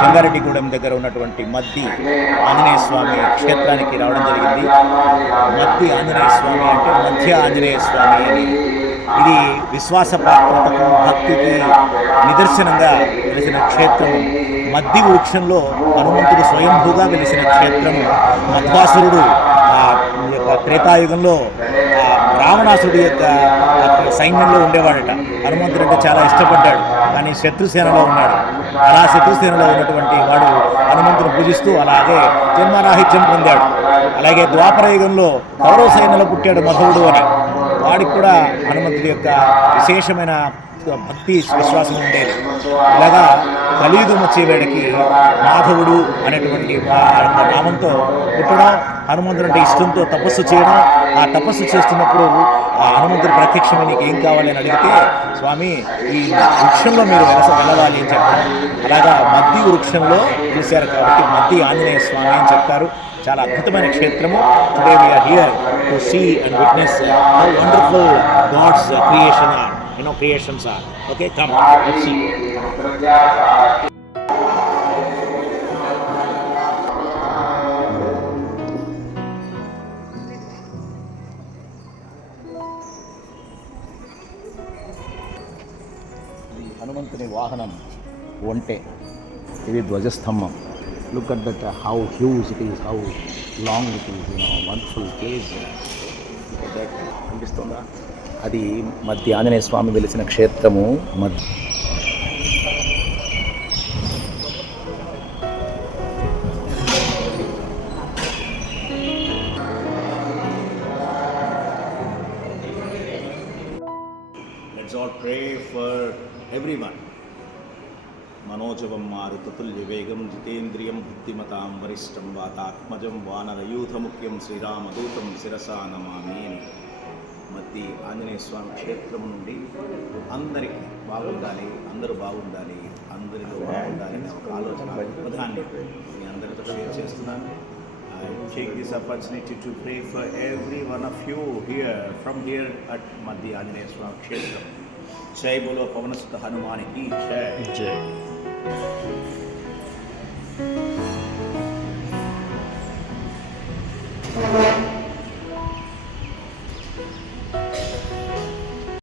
చెంగారెడ్డిగూడెం దగ్గర ఉన్నటువంటి మద్ది ఆంజనేయ స్వామి క్షేత్రానికి రావడం జరిగింది. మద్ది ఆంజనేయ స్వామి అంటే మధ్య ఆంజనేయ స్వామి అని. ఇది విశ్వాస పాత్రతకు భక్తికి నిదర్శనంగా వెలిసిన క్షేత్రము. మద్ది వృక్షంలో హనుమంతుడు స్వయంభూగా వెలిసిన క్షేత్రము. మధ్వాసురుడు ఆ త్రేతాయుగంలో ఆ రావణాసుడి యొక్క సైన్యంలో ఉండేవాడట. హనుమంతుడు అంటే చాలా ఇష్టపడ్డాడు. కానీ శత్రుసేనలో ఉన్నాడు. అలా శత్రుసేనలో ఉన్నటువంటి వాడు హనుమంతుని పూజిస్తూ అలాగే జన్మరాహిత్యం పొందాడు. అలాగే ద్వాపర యుగంలో కౌరవ సైన్యంలో పుట్టాడు మధవుడు అని. వాడికి కూడా హనుమంతుడి యొక్క విశేషమైన భక్తి విశ్వాసం ఉండేది. ఇలాగా కలియుగం వచ్చే మాధవుడు అనేటువంటి నామంతో పుట్టడం హనుమంతుడు అంటే ఇష్టంతో తపస్సు చేయడం ఆ తపస్సు చేస్తున్నప్పుడు ఆ హనుమంతుడు ప్రత్యక్షమే నీకు ఏం కావాలి అని అడిగితే స్వామి ఈ వృక్షంలో మీరు వెలస వెళ్ళవాలి అని చెప్పారు. అలాగా మద్ది వృక్షంలో చూశారు కాబట్టి మద్ది ఆంజనేయ స్వామి అని చెప్తారు చాలా అద్భుతమైన క్షేత్రము. Today we are here to see and witness how wonderful God's creation are you know creations are okay come see హనుమంతుని వాహనం ఒంటే. ఇది ధ్వజస్తంభం. Look at that how huge it is how long it is you know wonderful cage అనిపిస్తుందా? అది మధ్య ఆంజనేయ స్వామి వెలిసిన క్షేత్రము. మధ్య let's all pray for everyone మనోజవం మారుతతుల్య వేగం జితేంద్రియం బుద్ధిమతాం వరిష్టం వాతాత్మజం వానరయూథముఖ్యం శ్రీరామదూతం శిరసా నమామి మద్ది ఆంజనేయ స్వామి క్షేత్రం నుండి అందరికీ బాగుండాలి అందరూ బాగుండాలి అందరిలో బాగుండాలి అనే ఒక ఆలోచన దృక్పథాన్ని మీ అందరితో షేర్ చేస్తున్నాను I take this opportunity to pray for every one of you here, from here at Madhya Anjaneya Swami Kshetra. જય બોલો પવનસુત હનુમાન જય જય